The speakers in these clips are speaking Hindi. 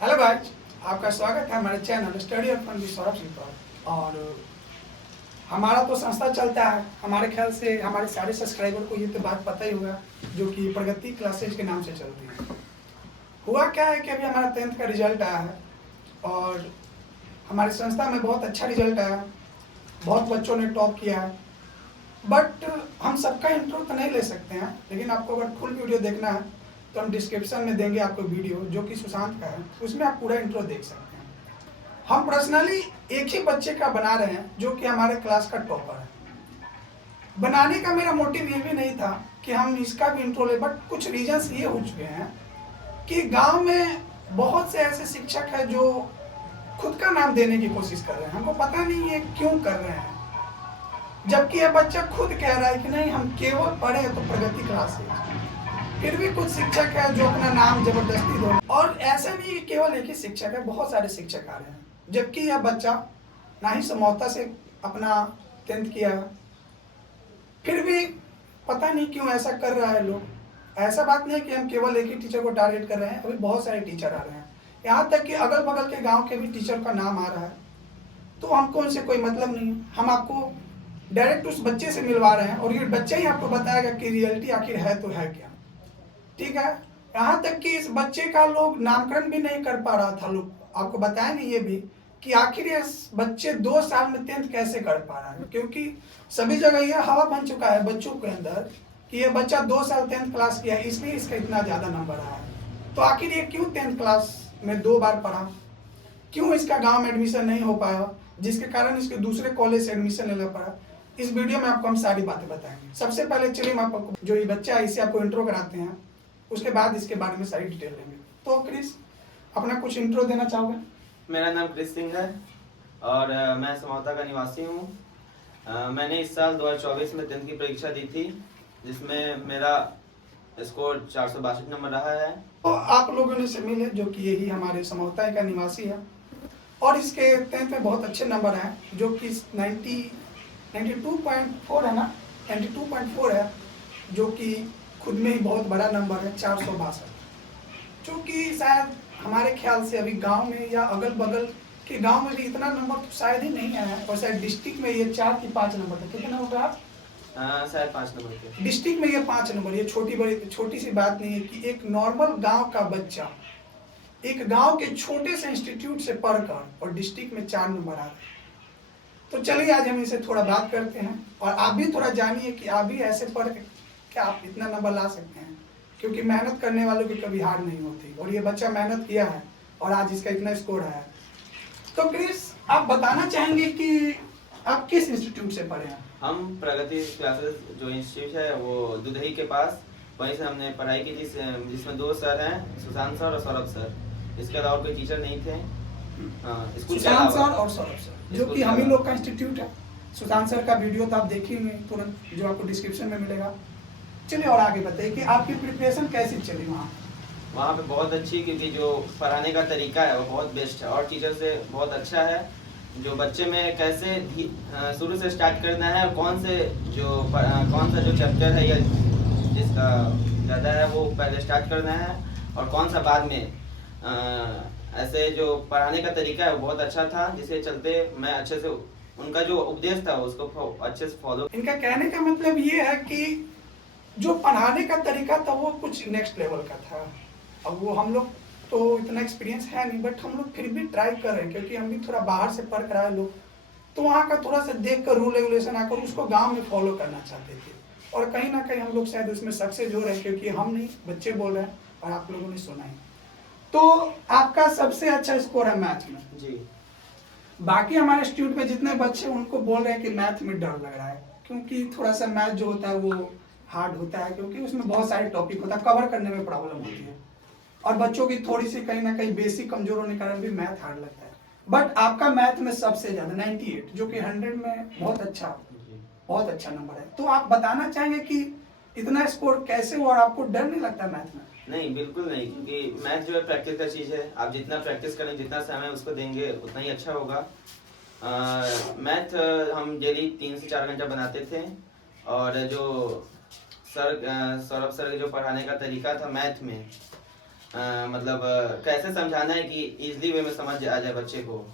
हेलो गाइस, आपका स्वागत है हमारे चैनल स्टडी और फन विद सौरभ सिंह पर। और हमारा तो संस्था चलता है, हमारे ख्याल से हमारे सारे सब्सक्राइबर को ये तो बात पता ही होगा, जो कि प्रगति क्लासेज के नाम से चलती है। हुआ क्या है कि अभी हमारा 10th का रिजल्ट आया है और हमारी संस्था में बहुत अच्छा रिजल्ट आया, बहुत बच्चों ने टॉप किया है। बट हम सबका इंट्रो तो नहीं ले सकते हैं, लेकिन आपको अगर फुल वीडियो देखना है तो हम डिस्क्रिप्शन में देंगे आपको वीडियो, जो कि सुशांत का है, उसमें आप पूरा इंट्रो देख सकते हैं। हम पर्सनली एक ही बच्चे का बना रहे हैं जो कि हमारे क्लास का टॉपर है। बनाने का मेरा मोटिव ये भी नहीं था कि हम इसका भी इंट्रो ले, बट कुछ रीजंस ये हो चुके हैं कि गांव में बहुत से ऐसे शिक्षक हैं जो खुद का नाम देने की कोशिश कर रहे हैं। हमको पता नहीं ये क्यों कर रहे हैं, जबकि यह बच्चा खुद कह रहा है कि नहीं, हम केवल पढ़े तो प्रगति क्लास है। फिर भी कुछ शिक्षक है जो अपना नाम जबरदस्ती दो, और ऐसा नहीं कि केवल एक ही शिक्षक है, बहुत सारे शिक्षक आ रहे हैं। जबकि यह बच्चा ना ही समौता से अपना 10th किया, फिर भी पता नहीं क्यों ऐसा कर रहा है लोग। ऐसा बात नहीं है कि हम केवल एक ही टीचर को टारगेट कर रहे हैं, अभी बहुत सारे टीचर आ रहे हैं, यहाँ तक कि अगल बगल के गाँव के भी टीचर का नाम आ रहा है। तो हमको उनसे कोई मतलब नहीं है, हम आपको डायरेक्ट उस बच्चे से मिलवा रहे हैं और ये बच्चा ही आपको बताएगा कि रियलिटी आखिर है तो है क्या। ठीक है, यहाँ तक कि इस बच्चे का लोग नामकरण भी नहीं कर पा रहा था। लोग आपको बताएंगे ये भी कि आखिर ये बच्चे 2 साल में 10th कैसे कर पा रहा है, क्योंकि सभी जगह ये हवा बन चुका है बच्चों के अंदर कि ये बच्चा 2 साल 10th क्लास किया, इसलिए इसका इतना ज़्यादा नंबर आया है। तो आखिर ये क्यों 10th क्लास में 2 बार पढ़ा, क्यों इसका गाँव में एडमिशन नहीं हो पाया, जिसके कारण इसके दूसरे कॉलेज से एडमिशन लेना पड़ा। इस वीडियो में आपको हम सारी बातें बताएंगे। सबसे पहले चलिए हम आपको जो ये बच्चा है इसे आपको इंट्रो कराते हैं, उसके बाद इसके बारे में सारी डिटेल लेंगे। तो क्रिस, अपना कुछ इंट्रो देना चाहोगे? मेरा नाम क्रिस सिंह है और मैं समौता का निवासी हूँ। मैंने इस साल 2024 में 10th की परीक्षा दी थी, जिसमें मेरा स्कोर 462 नंबर रहा है। तो आप लोगों ने से मिले जो कि यही हमारे समौता का निवासी है और इसके 10th में बहुत अच्छे नंबर हैं, जो कि 92.4 है ना, 92.4 है, जो कि खुद में ही बहुत बड़ा नंबर है। 462, जो कि शायद हमारे ख्याल से अभी गांव में या अगल बगल के गांव में भी इतना नंबर तो शायद ही नहीं आया है। और शायद डिस्ट्रिक्ट में ये 4 की 5 नंबर था। कितने नंबर आप? शायद 5 नंबर थे। डिस्ट्रिक्ट में ये 5 नंबर। ये छोटी सी बात नहीं है कि एक नॉर्मल गांव का बच्चा एक गांव के छोटे से इंस्टीट्यूट से पढ़कर और डिस्ट्रिक्ट में 4 नंबर आ रहे। तो चलिए आज हम इसे थोड़ा बात करते हैं और आप भी थोड़ा जानिए कि आप भी ऐसे पढ़ के क्या आप इतना नंबर ला सकते हैं, क्योंकि मेहनत करने वालों की कभी हार नहीं होती। और ये बच्चा मेहनत किया है और आज इसका इतना स्कोर आया है। तो क्रिस, आप बताना चाहेंगे कि आप किस इंस्टीट्यूट से पढ़े हैं? हम प्रगति क्लासेस जो इंस्टीट्यूट है वो दुधही के पास, वहीं से हमने पढ़ाई की, जिसमें 2 सर हैं, सुशांत सर और सौरभ सर। इसके अलावा कोई टीचर नहीं थे। सुशांत सर और सौरभ सर, जो कि हम ही लोग का इंस्टीट्यूट है। सुशांत सर का वीडियो तो आप देखेंगे तुरंत, जो आपको डिस्क्रिप्शन में मिलेगा। चलिए और आगे बताइए कि आपकी प्रिपरेशन कैसी चली वहाँ पे बहुत अच्छी, क्योंकि जो पढ़ाने का तरीका है वो बहुत बेस्ट है और टीचर से बहुत अच्छा है। जो बच्चे में कैसे शुरू से स्टार्ट करना है, कौन सा जो चैप्टर है या जिसका ज़्यादा है वो पहले स्टार्ट करना है और कौन सा बाद में, ऐसे जो पढ़ाने का तरीका है वो बहुत अच्छा था, जिसके चलते मैं अच्छे से उनका जो उपदेश था उसको अच्छे से फॉलो। इनका कहने का मतलब ये है कि जो पढ़ाने का तरीका था वो कुछ नेक्स्ट लेवल का था। अब वो हम लोग तो इतना एक्सपीरियंस है नहीं, बट हम लोग फिर भी ट्राई कर रहे हैं, क्योंकि हम भी थोड़ा बाहर से पढ़ कर आए लोग, तो वहाँ का थोड़ा सा देख कर रूल रेगुलेशन आकर उसको गाँव में फॉलो करना चाहते थे। और कहीं ना कहीं हम लोग शायद उसमें सक्सेस हो रहे हैं, क्योंकि हम नहीं, बच्चे बोल रहे हैं और आप लोगों ने सुना ही। तो आपका सबसे अच्छा स्कोर है मैथ में जी। बाकी हमारे इंस्टीट्यूट में जितने बच्चे उनको बोल रहे हैं कि मैथ में डर लग रहा है, क्योंकि थोड़ा सा मैथ जो होता है वो हार्ड होता है, क्योंकि उसमें बहुत सारे टॉपिक होता है, कवर करने में प्रॉब्लम होती है और बच्चों की थोड़ी सी कहीं ना कहीं बेसिक कमजोर होने के कारण भी मैथ हार्ड लगता है। बट आपका मैथ में सबसे ज्यादा 98, जो कि 100 में बहुत अच्छा नंबर है। तो आप बताना चाहेंगे कि इतना स्कोर कैसे हुआ और आपको डर नहीं लगता मैथ में? नहीं, बिल्कुल नहीं, क्योंकि मैथ जो है प्रैक्टिस का चीज़ है। आप जितना प्रैक्टिस करें, जितना समय उसको देंगे, उतना ही अच्छा होगा। मैथ हम डेली 3 से 4 घंटा बनाते थे और जो सौरभ सर जो पढ़ाने का तरीका था मैथ में, मतलब कैसे समझाना है कि इजली वे में समझ आ जाए बच्चे को,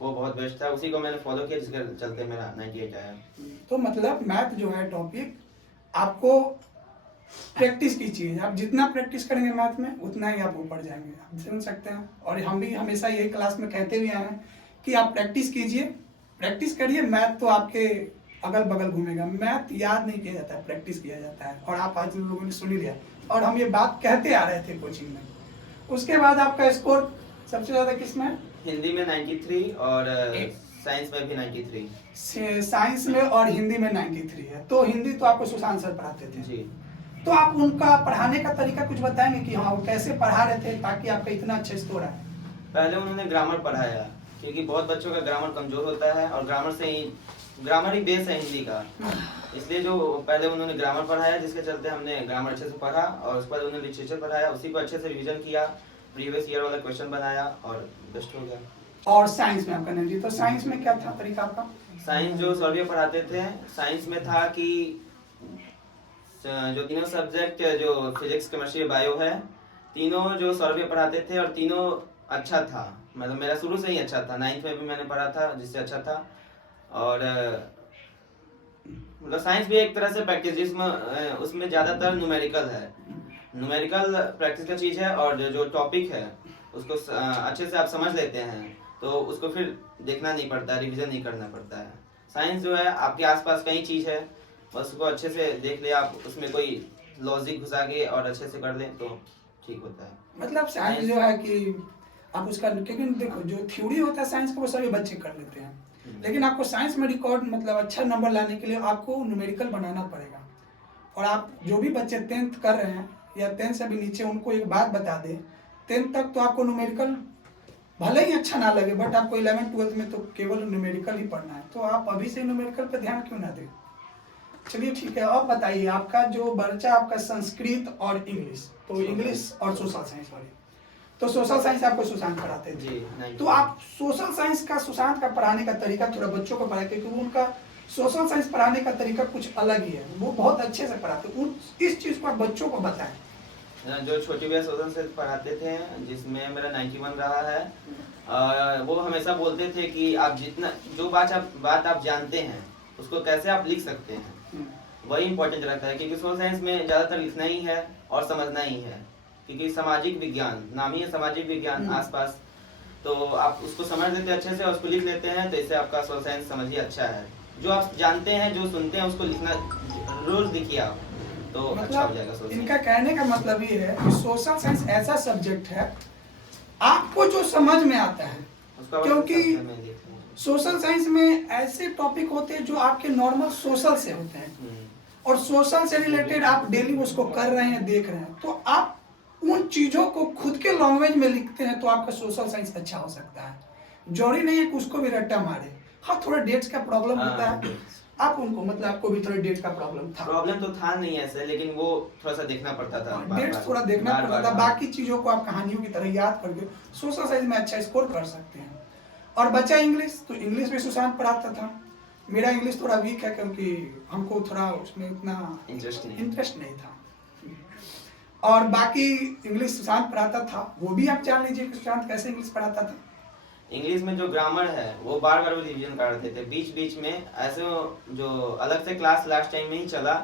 वो बहुत बेस्ट था। उसी को मैंने फॉलो किया, जिसके चलते मेरा 98 आया। तो मतलब मैथ जो है टॉपिक आपको प्रैक्टिस की चीज़, आप जितना प्रैक्टिस करेंगे मैथ में उतना ही आप ऊपर जाएंगे, आप समझ सकते हैं। और हम भी हमेशा यही क्लास में कहते भी आए हैं कि आप प्रैक्टिस कीजिए, प्रैक्टिस करिए। मैथ तो आपके अगल बगल घूमेगा, मैथ याद नहीं किया जाता है, प्रैक्टिस किया जाता है। और आप आज लोगों ने सुन ही लिया, और हम ये बात कहते आ रहे थे कोचिंग में। उसके बाद आपका स्कोर सबसे ज़्यादा किस में? हिंदी में 93 और साइंस में भी 93। साइंस में और हिंदी में 93 है। तो हिंदी तो आपको सुशांत सर पढ़ाते थे जी। तो आप उनका पढ़ाने का तरीका कुछ बताएंगे कि हाँ वो कैसे पढ़ा रहे थे ताकि आपका इतना अच्छा स्कोर आए? पहले उन्होंने ग्रामर पढ़ाया, क्योंकि बहुत बच्चों का ग्रामर कमजोर होता है, और ग्रामर ही बेस है हिंदी का। इसलिए जो पहले उन्होंने ग्रामर पढ़ाया, जिसके चलते हमने ग्रामर अच्छे से पढ़ा, और उसके बाद उन्होंने लिटरेचर पढ़ाया, उसी को अच्छे से रिवीजन किया, प्रीवियस ईयर वाला क्वेश्चन बनाया और बेस्ट हो गया। और साइंस में आपका नहीं जी, तो साइंस में क्या था तरीका आपका? साइंस जो सर पढ़ाते थे, साइंस में था कि जो तीनों सब्जेक्ट जो फिजिक्स, केमिस्ट्री, बायो है, तीनों जो सर पढ़ाते थे, और तीनों अच्छा था। मतलब मेरा शुरू से ही अच्छा था, 9th में भी मैंने पढ़ा था, जिससे अच्छा था। और मतलब साइंस भी एक तरह से प्रैक्टिस, जिसमें उसमें ज़्यादातर न्यूमेरिकल है, न्यूमेरिकल प्रैक्टिस का चीज़ है। और जो टॉपिक है उसको अच्छे से आप समझ लेते हैं, तो उसको फिर देखना नहीं पड़ता, रिवीजन नहीं करना पड़ता है। साइंस जो है आपके आसपास कई चीज़ है, बस उसको अच्छे से देख ले आप, उसमें कोई लॉजिक घुसा के और अच्छे से कर लें तो ठीक होता है। मतलब साइंस जो है कि आप उसका, क्योंकि देखो जो थ्योरी होता है साइंस का वो सभी बच्चे कर लेते हैं, लेकिन आपको साइंस में रिकॉर्ड मतलब अच्छा नंबर लाने के लिए आपको न्यूमेरिकल बनाना पड़ेगा। और आप जो भी बच्चे 10th कर रहे हैं या 10th से भी नीचे, उनको एक बात बता दें, 10th तक तो आपको न्यूमेरिकल भले ही अच्छा ना लगे, बट आपको 11th 12th में तो केवल न्यूमेरिकल ही पढ़ना है, तो आप अभी से न्यूमेरिकल पर ध्यान क्यों ना दें? चलिए ठीक है। अब बताइए आपका जो बच्चा आपका संस्कृत और इंग्लिश, तो इंग्लिश और सोशल साइंस वाली, तो सोशल साइंस आपको सुशांत पढ़ाते थे जी। तो आप सोशल साइंस का सुशांत का पढ़ाने का तरीका थोड़ा बच्चों को पढ़ाए, क्योंकि उनका सोशल साइंस पढ़ाने का तरीका कुछ अलग ही है, वो बहुत अच्छे से पढ़ाते, इस चीज़ को आप बच्चों को बताएं। जो छोटी भैया सोशल साइंस पढ़ाते थे, जिसमें मेरा 91 रहा है, वो हमेशा बोलते थे कि आप जितना जो बात आप जानते हैं उसको कैसे आप लिख सकते हैं, वही इंपॉर्टेंट रहता है। क्योंकि सोशल साइंस में ज़्यादातर लिखना ही है और समझना ही है, क्योंकि सामाजिक विज्ञान नाम ही है, सामाजिक विज्ञान आसपास, तो आप उसको समझ लेते हैं अच्छे से और उसको लिख लेते हैं, तो इससे आपका सोशल साइंस समझिए अच्छा है। जो आप जानते हैं, जो सुनते हैं, उसको लिखना रोज लिखिए आप, तो अच्छा हो जाएगा सोशल। इनका कहने का मतलब ये है कि सोशल साइंस ऐसा सब्जेक्ट है आपको जो समझ में आता है, क्योंकि सोशल साइंस में ऐसे टॉपिक होते हैं जो आपके नॉर्मल सोशल से होते हैं, और सोशल से रिलेटेड आप डेली उसको कर रहे हैं, देख रहे हैं, तो आप उन चीज़ों को खुद के लैंग्वेज में लिखते हैं, तो आपका सोशल साइंस अच्छा हो सकता है। जरूरी नहीं है कि उसको भी रट्टा मारे। हाँ, थोड़ा डेट्स का प्रॉब्लम होता है, आप उनको मतलब आपको भी थोड़ा डेट का प्रॉब्लम था? प्रॉब्लम तो था नहीं ऐसे, लेकिन वो थोड़ा सा देखना पड़ता था, डेट्स थोड़ा देखना पड़ता था। बाकी चीज़ों को आप कहानियों की तरह याद करके सोशल साइंस में अच्छा स्कोर कर सकते हैं। और बचा इंग्लिश, तो इंग्लिश भी सुशांत पढ़ाता था। मेरा इंग्लिश थोड़ा वीक है, क्योंकि हमको थोड़ा उसमें उतना इंटरेस्ट नहीं था। और बाकी इंग्लिश सुशांत पढ़ाता था, वो भी आप जान लीजिए कि सुशांत कैसे इंग्लिश पढ़ाता था। इंग्लिश में जो ग्रामर है वो बार बार रिवीजन करते थे, बीच बीच में ऐसे जो अलग से क्लास लास्ट टाइम में ही चला,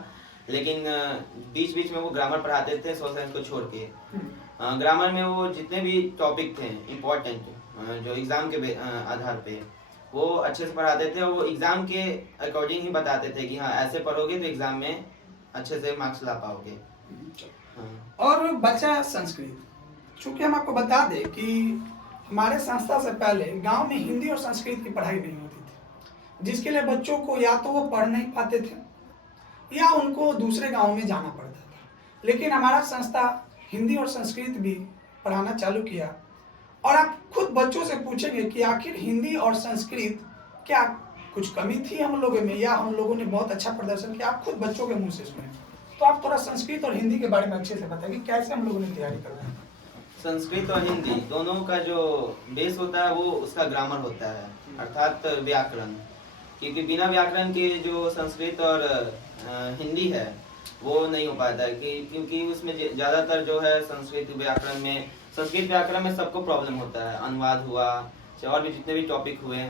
लेकिन बीच बीच में वो ग्रामर पढ़ाते थे सोशल साइंस को छोड़ के। ग्रामर में वो जितने भी टॉपिक थे इम्पोर्टेंट, जो एग्जाम के आधार पे वो अच्छे से पढ़ाते थे, वो एग्जाम के अकॉर्डिंग ही बताते थे कि हाँ ऐसे पढ़ोगे तो एग्जाम में अच्छे से मार्क्स ला पाओगे। और बचा संस्कृत, चूंकि हम आपको बता दें कि हमारे संस्था से पहले गांव में हिंदी और संस्कृत की पढ़ाई नहीं होती थी, जिसके लिए बच्चों को या तो वो पढ़ नहीं पाते थे या उनको दूसरे गांव में जाना पड़ता था। लेकिन हमारा संस्था हिंदी और संस्कृत भी पढ़ाना चालू किया, और आप खुद बच्चों से पूछेंगे कि आखिर हिंदी और संस्कृत क्या कुछ कमी थी हम लोगों में, या हम लोगों ने बहुत अच्छा प्रदर्शन किया। आप खुद बच्चों के मुंह से सुने, तो आप थोड़ा संस्कृत और हिंदी के बारे में अच्छे से बताइए कैसे हम लोगों ने तैयारी करना है। संस्कृत और हिंदी दोनों का जो बेस होता है वो उसका ग्रामर होता है, अर्थात व्याकरण। क्योंकि बिना व्याकरण के जो संस्कृत और हिंदी है वो नहीं हो पाता है, क्योंकि उसमें ज़्यादातर जो है संस्कृत व्याकरण में संस्कृत व्याकरण में सबको प्रॉब्लम होता है, अनुवाद हुआ चाहे और भी जितने भी टॉपिक हुए।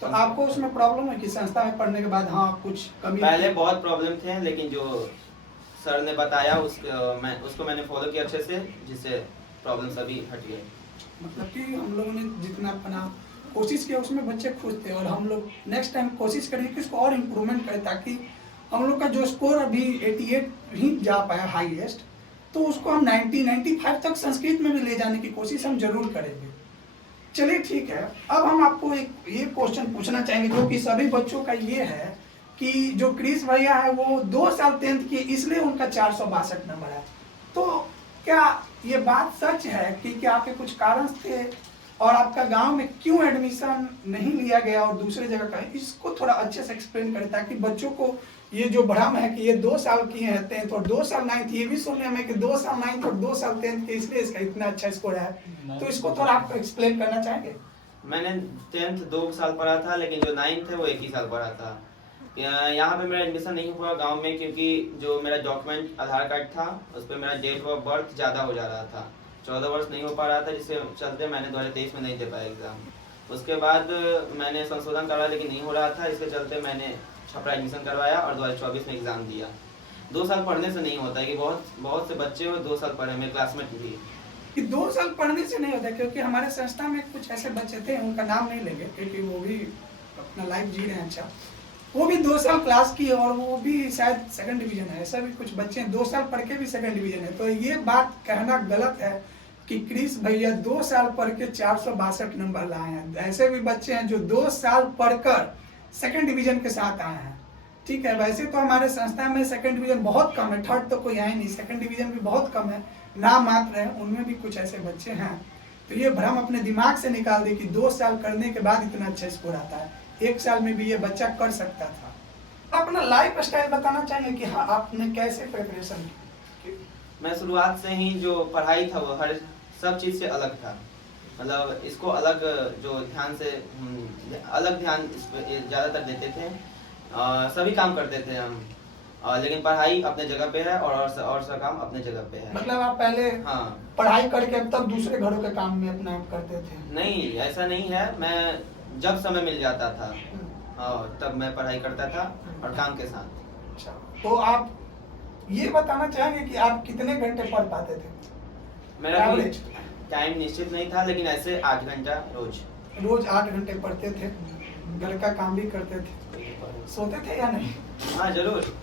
तो आपको उसमें प्रॉब्लम है कि संस्था में पढ़ने के बाद हाँ कुछ कमी? पहले बहुत प्रॉब्लम थे, लेकिन जो सर ने बताया उसको मैंने फॉलो किया अच्छे से, जिससे प्रॉब्लम सभी हट गए। मतलब कि हम लोगों ने जितना अपना कोशिश किया उसमें बच्चे खुश थे, और हम लोग नेक्स्ट टाइम कोशिश करेंगे कि इसको और इम्प्रूवमेंट करें, ताकि हम लोग का जो स्कोर अभी 88 ही जा पाया हाईएस्ट, तो उसको हम 90-95 तक संस्कृत में भी ले जाने की कोशिश हम जरूर करेंगे। चलिए ठीक है, अब हम आपको एक ये क्वेश्चन पूछना चाहेंगे जो कि सभी बच्चों का ये है कि जो क्रिस भैया है वो 2 साल 10th किए, इसलिए उनका 462 नंबर है। तो क्या ये बात सच है कि क्या आपके कुछ कारण थे, और आपका गांव में क्यों एडमिशन नहीं लिया गया और दूसरे जगह का? इसको थोड़ा अच्छे से एक्सप्लेन करें, ताकि बच्चों को ये जो भ्रम है कि ये 2 साल किए हैं 10th और 2 साल 9th, ये भी सुनने में कि 2 साल 9th और 2 साल 10th के इसलिए इसका इतना अच्छा स्कोर है, तो इसको थोड़ा आप एक्सप्लेन करना चाहेंगे? मैंने 10th 2 साल पढ़ा था, लेकिन जो 9th है वो 1 ही साल पढ़ा था। यहाँ पे मेरा एडमिशन नहीं हुआ गांव में, क्योंकि जो मेरा डॉक्यूमेंट आधार कार्ड था उस पर मेरा डेट ऑफ बर्थ ज़्यादा हो जा रहा था, 14 वर्ष नहीं हो पा रहा था, जिसके चलते मैंने 2023 में नहीं दे पाया एग्ज़ाम। उसके बाद मैंने संशोधन करवाया, लेकिन नहीं हो रहा था, इसके चलते मैंने छपरा एडमिशन करवाया और 2024 में एग्ज़ाम दिया। 2 साल पढ़ने से नहीं होता है कि बहुत से बच्चे हो 2 साल पढ़े, मेरे क्लासमेट भी। कि 2 साल पढ़ने से नहीं होता, क्योंकि हमारे संस्था में कुछ ऐसे बच्चे थे, उनका नाम नहीं लेंगे क्योंकि वो भी अपना लाइफ जी रहे हैं अच्छा, वो भी 2 साल क्लास की और वो भी शायद 2nd डिवीजन है। ऐसा भी कुछ बच्चे हैं 2 साल पढ़ के भी 2nd डिवीजन है। तो ये बात कहना गलत है कि क्रिस भैया 2 साल पढ़ के 462 नंबर लाए हैं। ऐसे भी बच्चे हैं जो 2 साल पढ़कर 2nd डिवीजन के साथ आए हैं। ठीक है, वैसे तो हमारे संस्था में 2nd डिवीजन बहुत कम है, 3rd तो कोई आए नहीं, 2nd डिवीजन भी बहुत कम है, नाम मात्र है, उनमें भी कुछ ऐसे बच्चे हैं। तो ये भ्रम अपने दिमाग से निकाल दे कि 2 साल करने के बाद इतना अच्छा स्कोर आता है, 1 साल में भी ये बच्चा कर सकता था। अपना लाइफ स्टाइल बताना चाहिए कि हाँ आपने कैसे प्रिपरेशन की? मैं शुरुआत से ही जो पढ़ाई था वो हर सब चीज़ से अलग था, मतलब इसको अलग जो ध्यान से अलग ध्यान इस पे ज़्यादातर देते थे। सभी काम करते थे हम, लेकिन पढ़ाई अपने जगह पे है और सब काम अपने जगह पे है। मतलब आप पहले हाँ पढ़ाई करके तब दूसरे घरों के काम में अपना करते थे? नहीं, ऐसा नहीं है, मैं जब समय मिल जाता था तब मैं पढ़ाई करता था और काम के साथ। अच्छा, तो आप ये बताना चाहेंगे कि आप कितने घंटे पढ़ पाते थे? मेरा टाइम निश्चित नहीं था, लेकिन ऐसे 8 घंटा रोज 8 घंटे पढ़ते थे, घर का काम भी करते थे, सोते थे या नहीं? हाँ जरूर।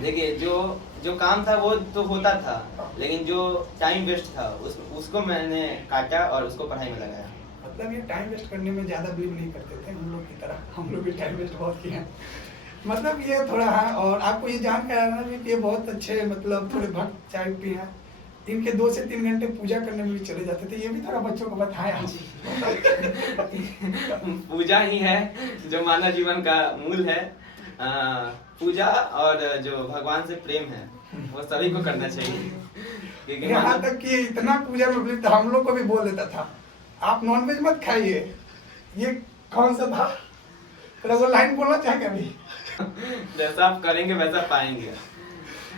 देखिए जो काम था वो तो होता था, लेकिन जो टाइम वेस्ट था उसको मैंने काटा और उसको पढ़ाई में लगाया। मतलब ये टाइम वेस्ट करने में ज़्यादा बिलीव नहीं करते थे हम लोग की तरह, हम लोग भी टाइम वेस्ट बहुत किए हैं। मतलब ये थोड़ा है, और आपको ये जान कर आना भी कि ये बहुत अच्छे मतलब थोड़े भक्त टाइप भी हैं, इनके 2 से 3 घंटे पूजा करने में भी चले जाते थे, ये भी थोड़ा बच्चों को बताया। पूजा ही है जो मानव जीवन का मूल है। पूजा और जो भगवान से प्रेम है वो सभी को करना चाहिए, क्योंकि यहाँ तक कि इतना पूजा में बिलीव था, हम लोग को भी बोल देता था आप नॉनवेज मत खाइए, ये कौन सा था वो लाइन बोलना चाहेंगे अभी? जैसा आप करेंगे वैसा पाएंगे।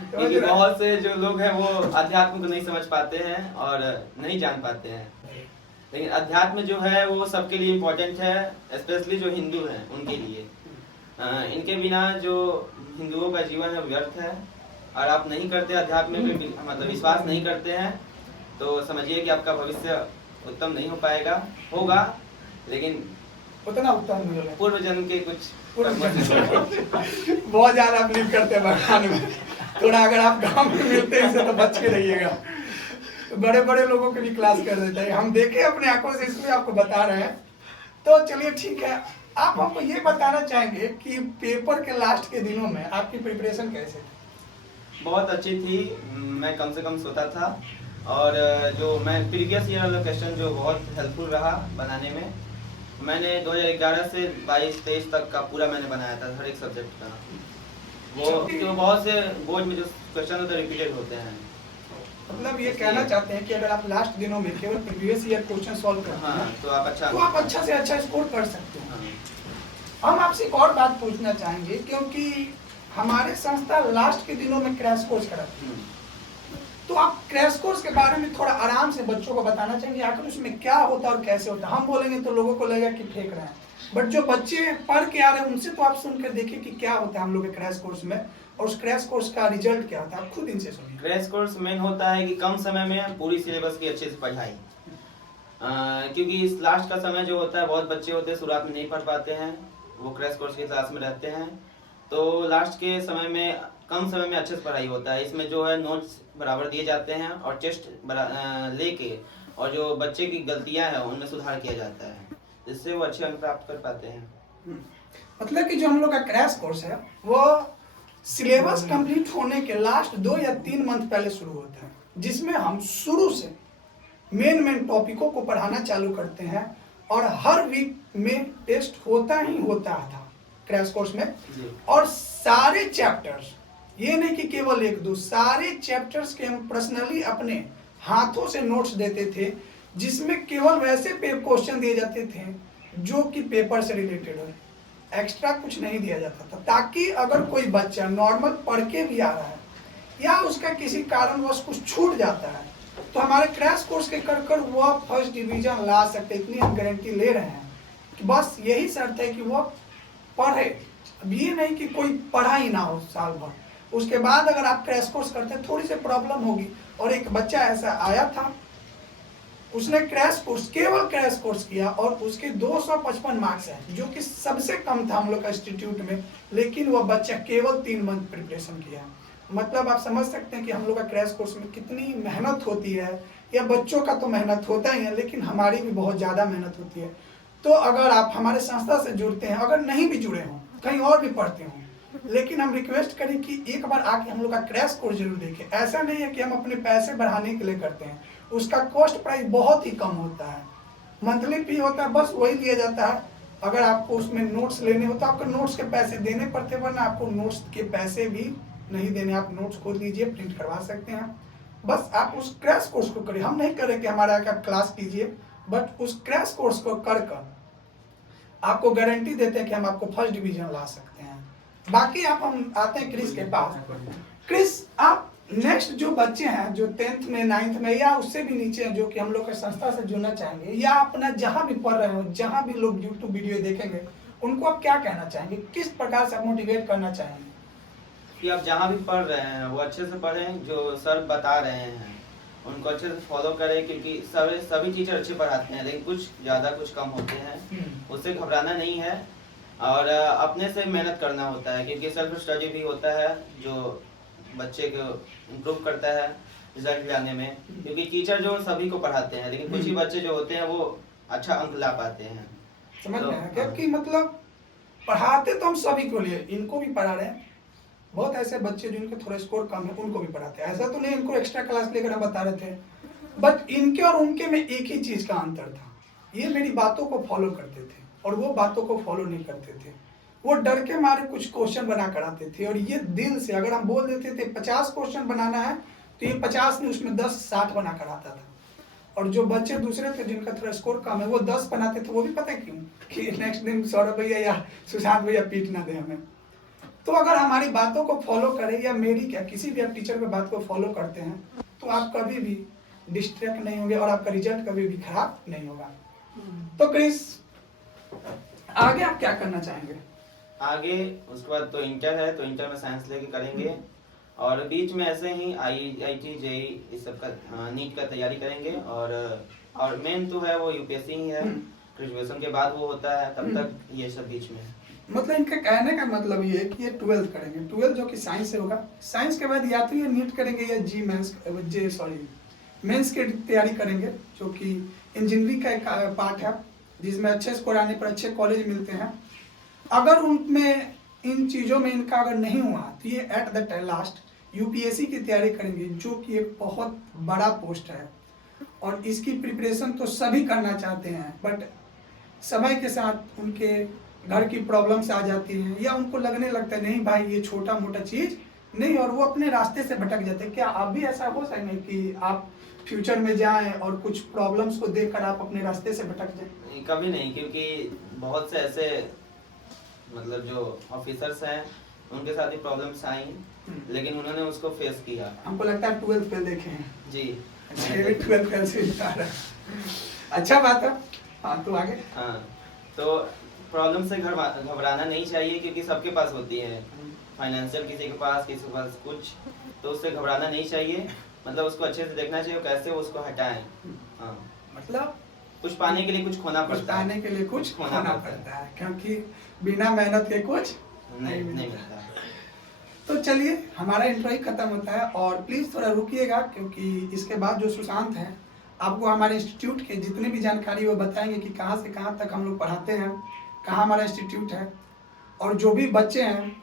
क्योंकि बहुत से जो लोग हैं वो अध्यात्म को नहीं समझ पाते हैं और नहीं जान पाते हैं, लेकिन अध्यात्म जो है वो सबके लिए इम्पोर्टेंट है, स्पेशली जो हिंदू हैं उनके लिए। इनके बिना जो हिंदुओं का जीवन है व्यर्थ है, और आप नहीं करते अध्यात्म में मतलब विश्वास नहीं करते हैं तो समझिए कि आपका भविष्य उत्तम नहीं हो पाएगा, होगा लेकिन उतना उत्तम नहीं होगा। पूर्व जन्म के कुछ बहुत ज्यादा बिलीव करते हैं भगवान में, थोड़ा अगर आप गांव में मिलते हैं तो बच के रहिएगा, बड़े बड़े लोगों के भी क्लास कर देते हैं, हम देखे अपने आंखों से, इसलिए आपको बता रहे हैं। तो चलिए ठीक है, आप हमको ये बताना चाहेंगे कि पेपर के लास्ट के दिनों में आपकी प्रिपरेशन कैसे थी? बहुत अच्छी थी, मैं कम से कम सोता था, और जो मैं प्रीवियस ईयर वाला क्वेश्चन जो बहुत हेल्पफुल रहा बनाने में, मैंने 2011 से 22-23 तक का पूरा मैंने बनाया था हर एक सब्जेक्ट का। वो जो बहुत से बोर्ड में जो क्वेश्चन होते हैं रिपीटेड होते हैं। मतलब ये कहना चाहते हैं कि अगर आप लास्ट दिनों में केवल प्रीवियस ईयर क्वेश्चन सॉल्व करते हैं तो आप अच्छा से अच्छा स्कोर कर सकते हैं। हम आपसे एक और बात पूछना चाहेंगे, क्योंकि हमारे संस्था लास्ट के दिनों में क्रैश कोर्स कराती है, तो आप क्रैश कोर्स के बारे में थोड़ा आराम से बच्चों को बताना चाहिए आखिर उसमें क्या होता है और कैसे होता है। हम बोलेंगे तो लोगों को लगेगा कि फेंक रहे हैं, बट जो बच्चे पढ़ के आ रहे हैं उनसे तो आप सुन कर देखिए कि क्या होता है हम लोग के क्रैश कोर्स में, और उस क्रैश कोर्स का रिजल्ट क्या होता है, आप खुद इनसे सुनिए। क्रैश कोर्स मेन होता है कि कम समय में पूरी सिलेबस की अच्छे से पढ़ाई, क्योंकि इस लास्ट का समय जो होता है बहुत बच्चे होते हैं शुरुआत में नहीं पढ़ पाते हैं, वो क्रैश कोर्स की क्लास में रहते हैं, तो लास्ट के समय में कम समय में अच्छे से पढ़ाई होता है। इसमें जो है नोट्स बराबर दिए जाते हैं और टेस्ट लेके और जो बच्चे की गलतियां हैं उनमें सुधार किया जाता है, जिससे वो अच्छे अंक प्राप्त कर पाते हैं। मतलब कि जो हम लोग का क्रैश कोर्स है वो सिलेबस कंप्लीट होने के लास्ट 2 या 3 मंथ पहले शुरू होता है, जिसमें हम शुरू से मेन टॉपिकों को पढ़ाना चालू करते हैं और हर वीक में टेस्ट होता ही होता था क्रैश कोर्स में। और सारे चैप्टर्स, ये नहीं कि केवल 1-2, सारे चैप्टर्स के हम पर्सनली अपने हाथों से नोट्स देते थे, जिसमें केवल वैसे क्वेश्चन दिए जाते थे जो कि पेपर से रिलेटेड हो, एक्स्ट्रा कुछ नहीं दिया जाता था, ताकि अगर कोई बच्चा नॉर्मल पढ़ के भी आ रहा है या उसका किसी कारणवश कुछ छूट जाता है तो हमारे क्रैश कोर्स के कर वह फर्स्ट डिवीजन ला सकते, इतनी हम गारंटी ले रहे हैं कि बस यही शर्त है कि वह पढ़े। अब ये नहीं कि कोई पढ़ा ही ना हो साल भर, उसके बाद अगर आप क्रैश कोर्स करते हैं थोड़ी सी प्रॉब्लम होगी। और एक बच्चा ऐसा आया था, उसने क्रैश कोर्स, केवल क्रैश कोर्स किया और उसके 255 मार्क्स हैं, जो कि सबसे कम था हम लोग का इंस्टीट्यूट में, लेकिन वह बच्चा केवल 3 मंथ प्रिपरेशन किया। मतलब आप समझ सकते हैं कि हम लोग का क्रैश कोर्स में कितनी मेहनत होती है, या बच्चों का तो मेहनत होता ही है लेकिन हमारी भी बहुत ज़्यादा मेहनत होती है। तो अगर आप हमारे संस्था से जुड़ते हैं, अगर नहीं भी जुड़े हों, कहीं और भी पढ़ते हों, लेकिन हम रिक्वेस्ट करें कि एक बार आके हम लोग का क्रैश कोर्स जरूर देखें। ऐसा नहीं है कि हम अपने पैसे बढ़ाने के लिए करते हैं, उसका कॉस्ट प्राइस बहुत ही कम होता है, मंथली फी होता है, बस वही लिया जाता है। अगर आपको उसमें नोट्स लेने हो तो आपको नोट्स के पैसे देने पड़ते, वरना आपको नोट्स के पैसे भी नहीं देने, आप नोट्स खुद लीजिए, प्रिंट करवा सकते हैं। बस आप उस क्रैश कोर्स को करिए, हम नहीं करें कि हमारा आके आप क्लास कीजिए, बट उस क्रैश कोर्स को कर आपको गारंटी देते हैं कि हम आपको फर्स्ट डिवीजन ला सकते हैं। बाकी आप हम आते हैं क्रिस के पास। क्रिस, आप नेक्स्ट जो बच्चे हैं जो 10th में 9th में या उससे भी नीचे हैं, जो कि हम लोग के संस्था से जुड़ना चाहेंगे, या अपना जहां भी पढ़ रहे हो, जहां भी लोग यूट्यूब वीडियो देखेंगे, उनको आप क्या कहना चाहेंगे, किस प्रकार से आप मोटिवेट करना चाहेंगे? कि आप जहाँ भी पढ़ रहे हैं वो अच्छे से पढ़ें, जो सर बता रहे हैं उनको अच्छे से फॉलो करें, क्योंकि सभी टीचर अच्छे पढ़ाते हैं, लेकिन कुछ ज़्यादा कुछ कम होते हैं, उससे घबराना नहीं है और अपने से मेहनत करना होता है, क्योंकि सेल्फ स्टडी भी होता है जो बच्चे को इम्प्रूव करता है रिजल्ट लाने में, क्योंकि टीचर जो सभी को पढ़ाते हैं, लेकिन कुछ ही बच्चे जो होते हैं वो अच्छा अंक ला पाते हैं। समझ रहे हैं क्योंकि मतलब पढ़ाते तो हम सभी को लिए, इनको भी पढ़ा रहे हैं, बहुत ऐसे बच्चे जिनके थोड़ा स्कोर कम है उनको भी पढ़ाते हैं, ऐसा तो नहीं इनको एक्स्ट्रा क्लास लेकर हम बता रहे थे, बट इनके और उनके में एक ही चीज का अंतर था, ये मेरी बातों को फॉलो करते थे और वो बातों को फॉलो नहीं करते थे। वो डर के मारे कुछ क्वेश्चन बना कर आते थे, और ये दिल से अगर हम बोल देते थे 50 क्वेश्चन बनाना है तो ये 50 नहीं उसमें 10-60 बना कर आता था। और जो बच्चे दूसरे थे जिनका थोड़ा स्कोर कम है वो 10 बनाते थे, वो भी पता है क्यों, कि नेक्स्ट दिन सौरभ भैया या सुशांत भैया पीट ना दे हमें। तो अगर हमारी बातों को फॉलो करें, या मेरी क्या किसी भी आप टीचर की बात को फॉलो करते हैं, तो आप कभी भी डिस्ट्रैक्ट नहीं होंगे और आपका रिजल्ट कभी भी खराब नहीं होगा। तो क्रिस, आगे आप क्या करना चाहेंगे? आगे उसके बाद तो इंटर है, तो इंटर में साइंस लेके करेंगे, और बीच में ऐसे ही IIT JEE इस सब का नीट का तैयारी करेंगे, और मेन तो है वो UPSC ही है, ग्रेजुएशन के बाद वो होता है, तब तक ये सब बीच में है। मतलब इनका कहने का मतलब ये है कि ये 12th करेंगे, 12th जो कि साइंस से होगा, साइंस के बाद या तो ये नीट करेंगे या मेंस की तैयारी करेंगे, जो कि इंजीनियरिंग का एक पार्ट है, जिसमें अच्छे स्कोर आने पर अच्छे कॉलेज मिलते हैं। अगर उनमें इन चीज़ों में इनका अगर नहीं हुआ तो ये एट द लास्ट UPSC की तैयारी करेंगे, जो कि एक बहुत बड़ा पोस्ट है, और इसकी प्रिपरेशन तो सभी करना चाहते हैं, बट समय के साथ उनके घर की प्रॉब्लम्स आ जाती हैं, या उनको लगने लगता है नहीं भाई ये छोटा मोटा चीज़ नहीं, और वो अपने रास्ते से भटक जाते हैं। क्या आप भी ऐसा हो सकेंगे कि आप फ्यूचर में जाएं और कुछ प्रॉब्लम्स को देखकर आप अपने रास्ते से भटक जाएं? कभी नहीं, क्योंकि बहुत से ऐसे मतलब जो ऑफिसर्स हैं उनके साथ भी प्रॉब्लम्स आई, लेकिन उन्होंने उसको फेस किया। हमको लगता है 12th फेल देखे हैं। जी। 12th फेल से बता रहा है। अच्छा बात है। हाँ तो आगे। हाँ, तो प्रॉब्लम से घबराना नहीं चाहिए, क्योंकि सबके पास होती है, फाइनेंशियल किसी के पास कुछ, तो उससे घबराना नहीं चाहिए। मतलब उसको अच्छे से देखना चाहिए, कैसे उसको हटाएं। हाँ, मतलब कुछ पाने के लिए कुछ खोना कुछ पड़ता है। पाने के लिए कुछ खोना पड़ता है, क्योंकि बिना मेहनत के कुछ नहीं मिलता। तो चलिए हमारा इंट्रो ही खत्म होता है, और प्लीज़ थोड़ा रुकिएगा, क्योंकि इसके बाद जो सुशांत हैं आपको हमारे इंस्टीट्यूट के जितनी भी जानकारी वो बताएंगे कि कहाँ से कहाँ तक हम लोग पढ़ाते हैं, कहाँ हमारा इंस्टीट्यूट है, और जो भी बच्चे हैं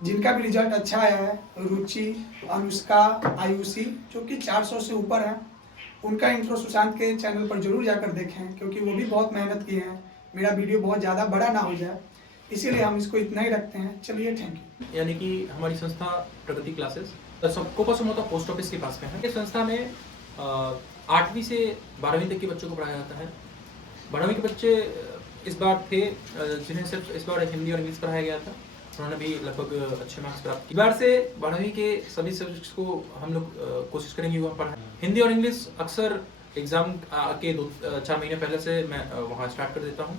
जिनका भी रिजल्ट अच्छा आया है, रुचि, अनुष्का, आयुषी, जो कि 400 से ऊपर है, उनका इंट्रो सुशांत के चैनल पर जरूर जाकर देखें, क्योंकि वो भी बहुत मेहनत किए हैं। मेरा वीडियो बहुत ज़्यादा बड़ा ना हो जाए, इसीलिए हम इसको इतना ही रखते हैं। चलिए, थैंक यू। यानी कि हमारी संस्था प्रगति क्लासेस कोपासुमोता पोस्ट ऑफिस के पास में है। इस संस्था में 8वीं से 12वीं तक के बच्चों को पढ़ाया जाता है। 12वीं के बच्चे इस बार थे जिन्हें सिर्फ इस बार हिंदी और इंग्लिश पढ़ाया गया था, उन्होंने भी लगभग अच्छे मार्क्स प्राप्त किए। इस बार से 12वीं के सभी सब्जेक्ट्स को हम लोग कोशिश करेंगे वो पढ़ाएं। हिंदी और इंग्लिश अक्सर एग्ज़ाम के 2-4 महीने पहले से मैं वहाँ स्टार्ट कर देता हूँ,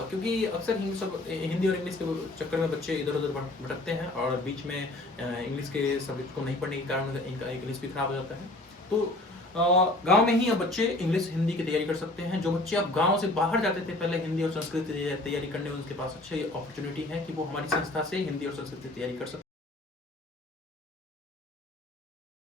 क्योंकि अक्सर हिंदी और इंग्लिश के चक्कर में बच्चे इधर उधर भटकते हैं और बीच में इंग्लिश के सब्जेक्ट को नहीं पढ़ने के कारण इनका इंग्लिश भी खराब हो जाता है। तो गांव में ही अब बच्चे इंग्लिश हिंदी की तैयारी कर सकते हैं। जो बच्चे अब गांव से बाहर जाते थे पहले हिंदी और संस्कृत की तैयारी करने, उनके पास अच्छी अपॉर्चुनिटी है कि वो हमारी संस्था से हिंदी और संस्कृत की तैयारी कर सकते हैं।